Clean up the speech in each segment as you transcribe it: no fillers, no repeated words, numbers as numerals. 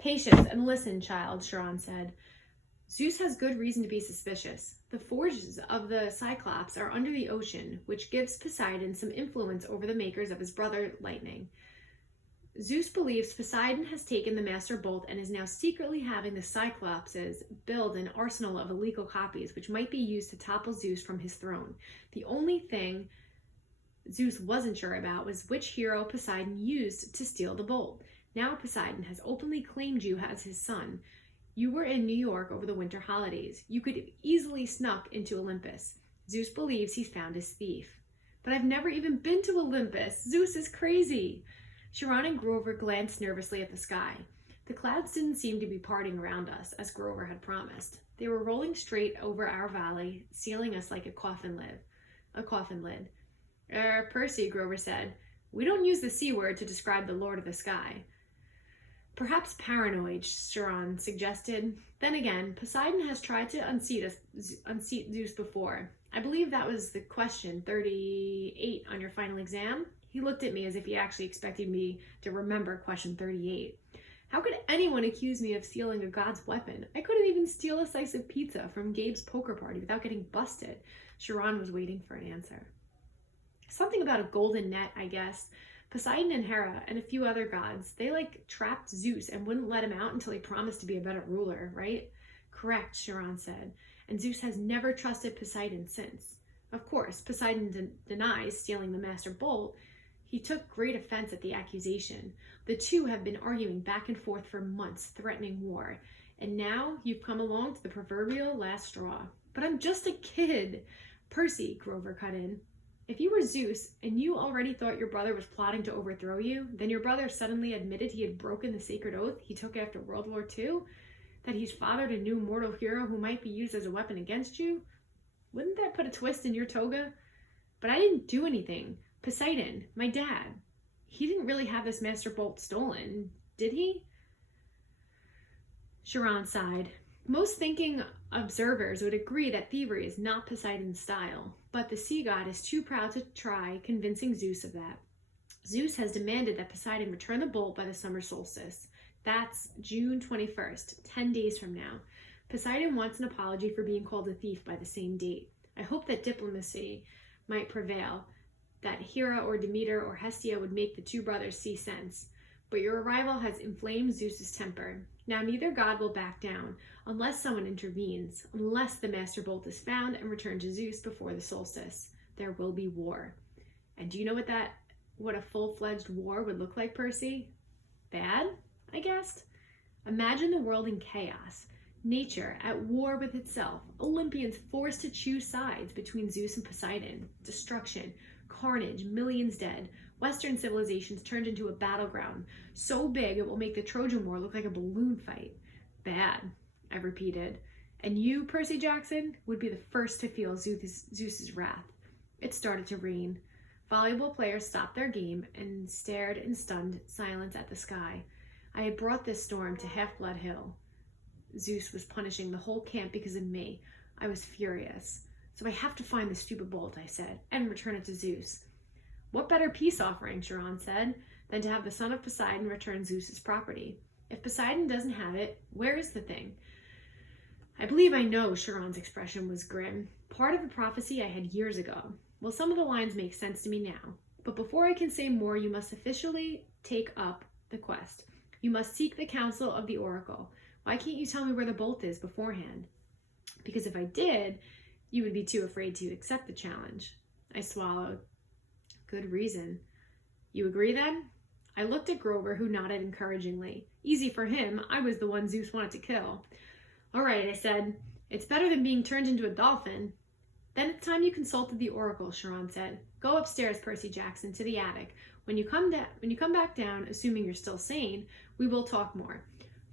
Patience and listen, child, Chiron said. Zeus has good reason to be suspicious. The forges of the Cyclops are under the ocean, which gives Poseidon some influence over the makers of his brother Lightning. Zeus believes Poseidon has taken the Master Bolt and is now secretly having the Cyclopses build an arsenal of illegal copies, which might be used to topple Zeus from his throne. The only thing Zeus wasn't sure about was which hero Poseidon used to steal the bolt. Now Poseidon has openly claimed you as his son. You were in New York over the winter holidays. You could have easily snuck into Olympus. Zeus believes he's found his thief. But I've never even been to Olympus. Zeus is crazy. Chiron and Grover glanced nervously at the sky. The clouds didn't seem to be parting around us, as Grover had promised. They were rolling straight over our valley, sealing us like a coffin lid. Percy, Grover said. We don't use the C word to describe the Lord of the Sky. Perhaps paranoid, Chiron suggested. Then again, Poseidon has tried to unseat Zeus before. I believe that was the question 38 on your final exam. He looked at me as if he actually expected me to remember question 38. How could anyone accuse me of stealing a god's weapon? I couldn't even steal a slice of pizza from Gabe's poker party without getting busted. Chiron was waiting for an answer. Something about a golden net, I guess. Poseidon and Hera and a few other gods, they trapped Zeus and wouldn't let him out until he promised to be a better ruler, right? Correct, Chiron said. And Zeus has never trusted Poseidon since. Of course, Poseidon denies stealing the Master Bolt. He took great offense at the accusation. The two have been arguing back and forth for months, threatening war. And now you've come along to the proverbial last straw. But I'm just a kid. Percy, Grover cut in. If you were Zeus and you already thought your brother was plotting to overthrow you, then your brother suddenly admitted he had broken the sacred oath he took after World War II, that he's fathered a new mortal hero who might be used as a weapon against you. Wouldn't that put a twist in your toga? But I didn't do anything. Poseidon, my dad, he didn't really have this Master Bolt stolen, did he? Chiron sighed. Most thinking observers would agree that thievery is not Poseidon's style, but the sea god is too proud to try convincing Zeus of that. Zeus has demanded that Poseidon return the bolt by the summer solstice. That's June 21st, 10 days from now. Poseidon wants an apology for being called a thief by the same date. I hope that diplomacy might prevail, that Hera or Demeter or Hestia would make the two brothers see sense. But your arrival has inflamed Zeus's temper. Now neither god will back down, unless someone intervenes, unless the Master Bolt is found and returned to Zeus before the solstice. There will be war. And do you know what a full-fledged war would look like, Percy? Bad, I guessed. Imagine the world in chaos. Nature at war with itself. Olympians forced to choose sides between Zeus and Poseidon. Destruction. Carnage, millions dead. Western civilizations turned into a battleground, so big it will make the Trojan War look like a balloon fight. Bad, I repeated. And you, Percy Jackson, would be the first to feel Zeus's wrath. It started to rain. Volleyball players stopped their game and stared in stunned silence at the sky. I had brought this storm to Half-Blood Hill. Zeus was punishing the whole camp because of me. I was furious. So I have to find the stupid bolt, I said, and return it to Zeus. What better peace offering, Chiron said, than to have the son of Poseidon return Zeus's property? If Poseidon doesn't have it, where is the thing? I believe I know, Chiron's expression was grim. Part of a prophecy I had years ago. Well, some of the lines make sense to me now. But before I can say more, you must officially take up the quest. You must seek the counsel of the oracle. Why can't you tell me where the bolt is beforehand? Because if I did, you would be too afraid to accept the challenge. I swallowed. Good reason. You agree then? I looked at Grover, who nodded encouragingly. Easy for him. I was the one Zeus wanted to kill. All right, I said. It's better than being turned into a dolphin. Then it's time you consulted the oracle, Chiron said. Go upstairs, Percy Jackson, to the attic. When you come back down, assuming you're still sane, we will talk more.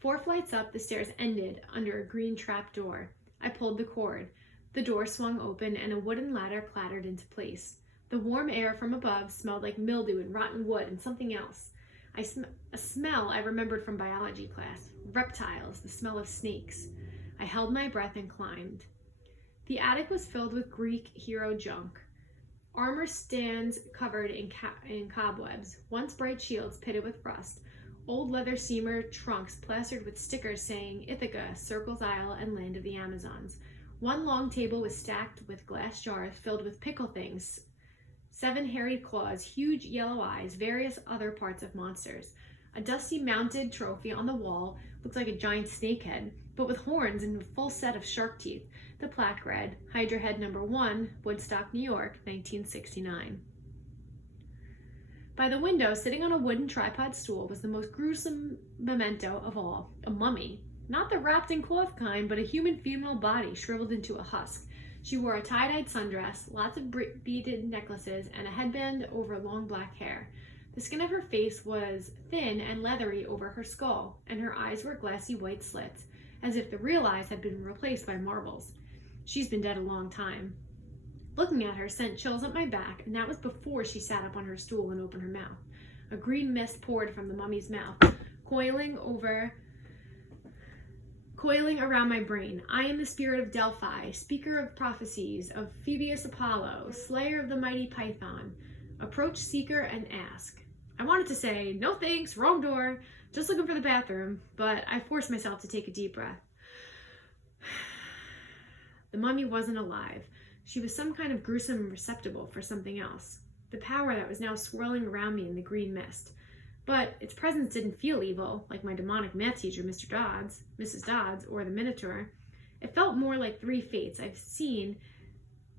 4 flights up, the stairs ended under a green trap door. I pulled the cord. The door swung open and a wooden ladder clattered into place. The warm air from above smelled like mildew and rotten wood and something else. A smell I remembered from biology class. Reptiles, the smell of snakes. I held my breath and climbed. The attic was filled with Greek hero junk. Armor stands covered in cobwebs, once bright shields pitted with rust, old leather steamer trunks plastered with stickers saying Ithaca, Circle's Isle, and Land of the Amazons. One long table was stacked with glass jars filled with pickle things, 7 hairy claws, huge yellow eyes, various other parts of monsters. A dusty mounted trophy on the wall looked like a giant snake head, but with horns and a full set of shark teeth. The plaque read, Hydra Head No. 1, Woodstock, New York, 1969. By the window, sitting on a wooden tripod stool, was the most gruesome memento of all, a mummy. Not the wrapped in cloth kind, but a human female body shriveled into a husk. She wore a tie-dyed sundress, lots of beaded necklaces, and a headband over long black hair. The skin of her face was thin and leathery over her skull, and her eyes were glassy white slits, as if the real eyes had been replaced by marbles. She's been dead a long time. Looking at her sent chills up my back, and that was before she sat up on her stool and opened her mouth. A green mist poured from the mummy's mouth, coiling around my brain. I am the spirit of Delphi, speaker of prophecies, of Phoebus Apollo, slayer of the mighty Python. Approach seeker and ask. I wanted to say, no thanks, wrong door, just looking for the bathroom, but I forced myself to take a deep breath. The mummy wasn't alive. She was some kind of gruesome receptacle for something else. The power that was now swirling around me in the green mist. But its presence didn't feel evil, like my demonic math teacher, Mrs. Dodds, or the Minotaur. It felt more like 3 fates I'd seen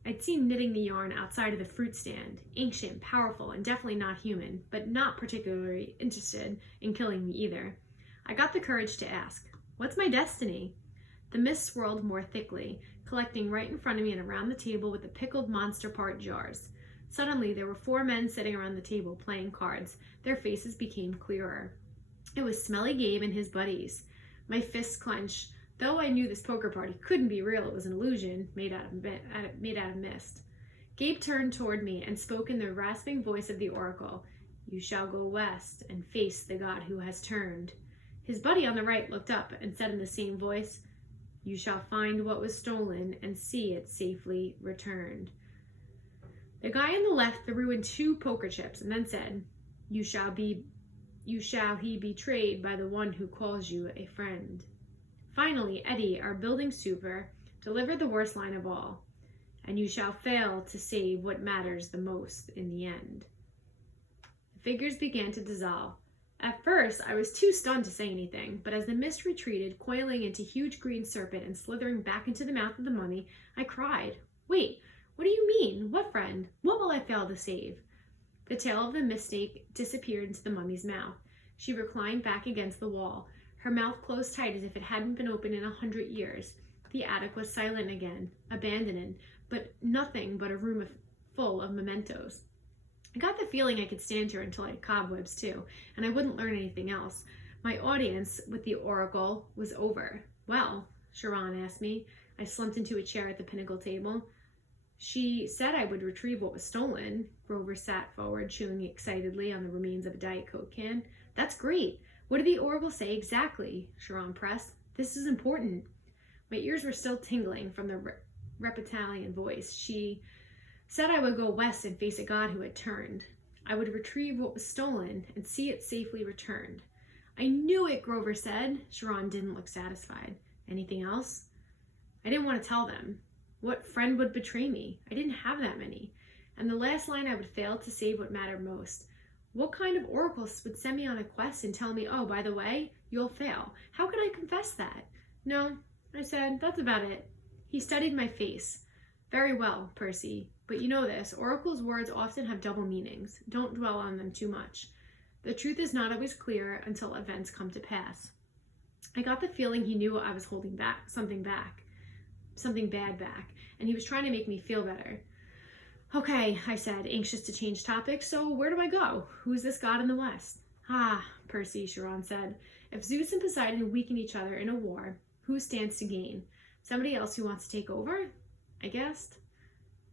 knitting the yarn outside of the fruit stand. Ancient, powerful, and definitely not human, but not particularly interested in killing me either. I got the courage to ask, what's my destiny? The mist swirled more thickly, collecting right in front of me and around the table with the pickled monster part jars. Suddenly, there were 4 men sitting around the table playing cards. Their faces became clearer. It was Smelly Gabe and his buddies. My fists clenched. Though I knew this poker party couldn't be real, it was an illusion made out of mist. Gabe turned toward me and spoke in the rasping voice of the oracle. You shall go west and face the god who has turned. His buddy on the right looked up and said in the same voice, you shall find what was stolen and see it safely returned. The guy on the left threw in 2 poker chips and then said, you shall he betrayed by the one who calls you a friend. Finally, Eddie, our building super, delivered the worst line of all, and you shall fail to save what matters the most in the end. The figures began to dissolve. At first, I was too stunned to say anything, but as the mist retreated, coiling into huge green serpent and slithering back into the mouth of the mummy, I cried, wait, what do you mean? What friend? What will I fail to save? The tail of the mistake disappeared into the mummy's mouth. She reclined back against the wall, her mouth closed tight as if it hadn't been open in 100 years. The attic was silent again, abandoned, but nothing but a room full of mementos. I got the feeling I could stand here until I had cobwebs too, and I wouldn't learn anything else. My audience with the oracle was over. Well, Sharon asked me. I slumped into a chair at the pinnacle table. She said I would retrieve what was stolen. Grover sat forward, chewing excitedly on the remains of a Diet Coke can. That's great. What did the oracle say exactly? Sharon pressed. This is important. My ears were still tingling from the reptilian voice. She said I would go west and face a god who had turned. I would retrieve what was stolen and see it safely returned. I knew it, Grover said. Sharon didn't look satisfied. Anything else? I didn't want to tell them. What friend would betray me? I didn't have that many. And the last line, I would fail to save what mattered most. What kind of oracle would send me on a quest and tell me, oh, by the way, you'll fail? How could I confess that? No, I said, that's about it. He studied my face. Very well, Percy. But you know this, oracles' words often have double meanings. Don't dwell on them too much. The truth is not always clear until events come to pass. I got the feeling he knew I was holding something bad back, and he was trying to make me feel better. Okay, I said, anxious to change topics, so where do I go? Who's this god in the west? Ah, Percy, Sharon said, if Zeus and Poseidon weaken each other in a war, who stands to gain? Somebody else who wants to take over? I guessed.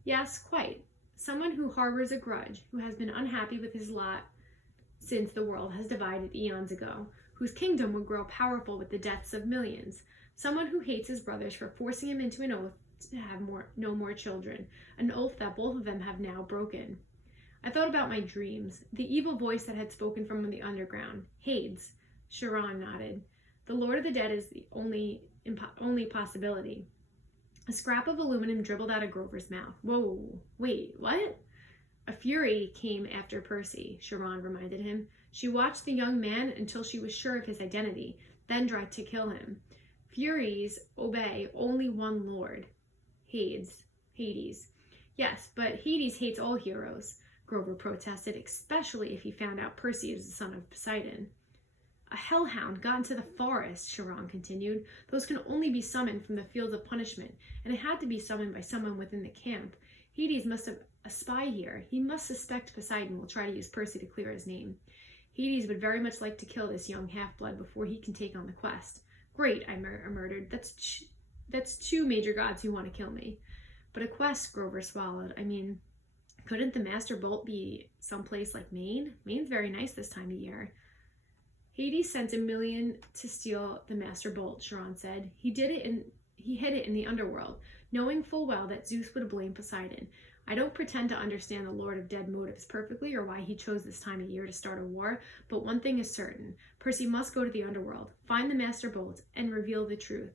Yes, quite. Someone who harbors a grudge, who has been unhappy with his lot since the world has divided eons ago, whose kingdom would grow powerful with the deaths of millions. Someone who hates his brothers for forcing him into an oath to have no more children, an oath that both of them have now broken. I thought about my dreams, the evil voice that had spoken from the underground, Hades. Sharon nodded. The Lord of the Dead is the only possibility. A scrap of aluminum dribbled out of Grover's mouth. Whoa, wait, what? A Fury came after Percy, Sharon reminded him. She watched the young man until she was sure of his identity, then tried to kill him. Furies obey only one lord. Hades. Yes, but Hades hates all heroes, Grover protested, especially if he found out Percy is the son of Poseidon. A hellhound got into the forest, Sharon continued. Those can only be summoned from the fields of punishment, and it had to be summoned by someone within the camp. Hades must have a spy here. He must suspect Poseidon will try to use Percy to clear his name. Hades would very much like to kill this young half-blood before he can take on the quest. Great, I murmured. That's two major gods who want to kill me. But a quest, Grover swallowed. I mean, couldn't the Master Bolt be someplace like Maine? Maine's very nice this time of year. Hades sent 1 million to steal the Master Bolt, Sharon said. He hid it in the underworld, knowing full well that Zeus would blame Poseidon. I don't pretend to understand the Lord of Dead motives perfectly or why he chose this time of year to start a war, but one thing is certain. Percy must go to the underworld, find the Master Bolt, and reveal the truth.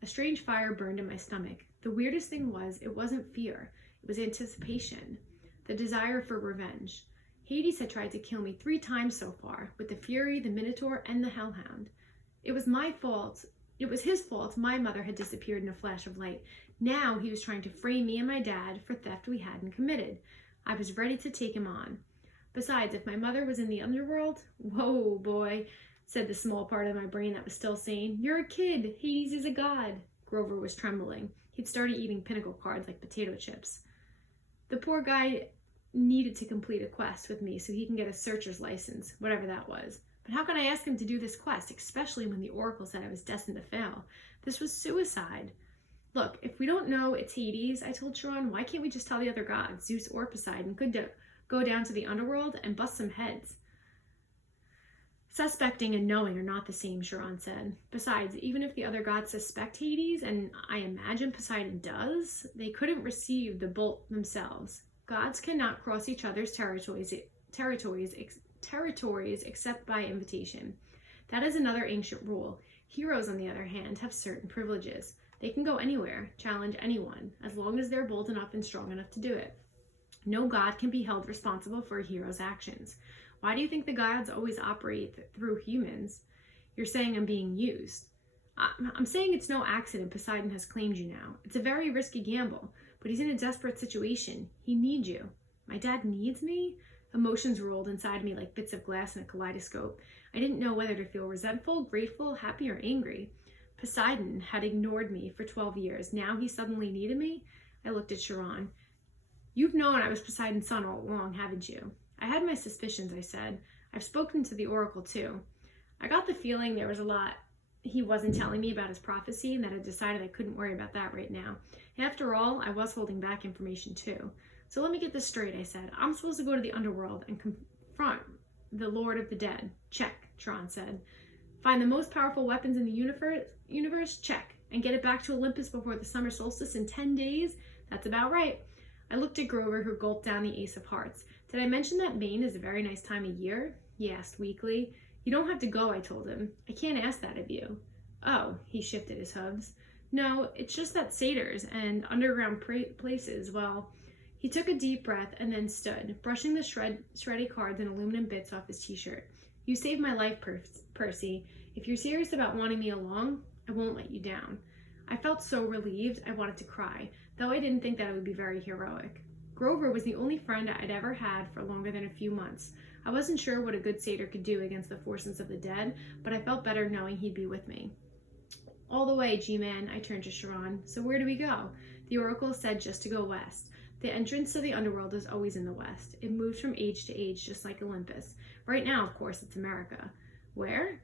A strange fire burned in my stomach. The weirdest thing was, it wasn't fear. It was anticipation. The desire for revenge. Hades had tried to kill me 3 times so far, with the Fury, the Minotaur, and the Hellhound. It was my fault. It was his fault my mother had disappeared in a flash of light. Now he was trying to frame me and my dad for theft we hadn't committed. I was ready to take him on. Besides, if my mother was in the underworld, whoa, boy, said the small part of my brain that was still sane. You're a kid. Hades is a god. Grover was trembling. He'd started eating pinnacle cards like potato chips. The poor guy needed to complete a quest with me so he can get a searcher's license, whatever that was. But how could I ask him to do this quest, especially when the Oracle said I was destined to fail? This was suicide. Look, if we don't know it's Hades, I told Sharon, why can't we just tell the other gods, Zeus or Poseidon, could go down to the underworld and bust some heads? Suspecting and knowing are not the same, Sharon said. Besides, even if the other gods suspect Hades, and I imagine Poseidon does, they couldn't receive the bolt themselves. Gods cannot cross each other's territories except by invitation. That is another ancient rule. Heroes, on the other hand, have certain privileges. They can go anywhere, challenge anyone, as long as they're bold enough and strong enough to do it. No god can be held responsible for a hero's actions. Why do you think the gods always operate through humans? You're saying I'm being used. I'm saying it's no accident Poseidon has claimed you now. It's a very risky gamble, but he's in a desperate situation. He needs you. My dad needs me? Emotions rolled inside me like bits of glass in a kaleidoscope. I didn't know whether to feel resentful, grateful, happy, or angry. Poseidon had ignored me for 12 years. Now he suddenly needed me? I looked at Sharon. You've known I was Poseidon's son all along, haven't you? I had my suspicions, I said. I've spoken to the Oracle too. I got the feeling there was a lot he wasn't telling me about his prophecy and that I decided I couldn't worry about that right now. After all, I was holding back information too. So let me get this straight, I said. I'm supposed to go to the underworld and confront the Lord of the Dead. Check, Sharon said. Find the most powerful weapons in the universe? Check. And get it back to Olympus before the summer solstice in 10 days? That's about right. I looked at Grover, who gulped down the Ace of Hearts. Did I mention that Maine is a very nice time of year? He asked weakly. You don't have to go, I told him. I can't ask that of you. Oh, he shifted his hooves. No, it's just that satyrs and underground places, well... He took a deep breath and then stood, brushing the shreddy cards and aluminum bits off his t-shirt. You saved my life, Percy. If you're serious about wanting me along, I won't let you down. I felt so relieved I wanted to cry, though I didn't think that it would be very heroic. Grover was the only friend I'd ever had for longer than a few months. I wasn't sure what a good satyr could do against the forces of the dead, but I felt better knowing he'd be with me. All the way, G-Man, I turned to Sharon. So where do we go? The Oracle said just to go west. The entrance to the underworld is always in the west. It moves from age to age, just like Olympus. Right now, of course, it's America. Where?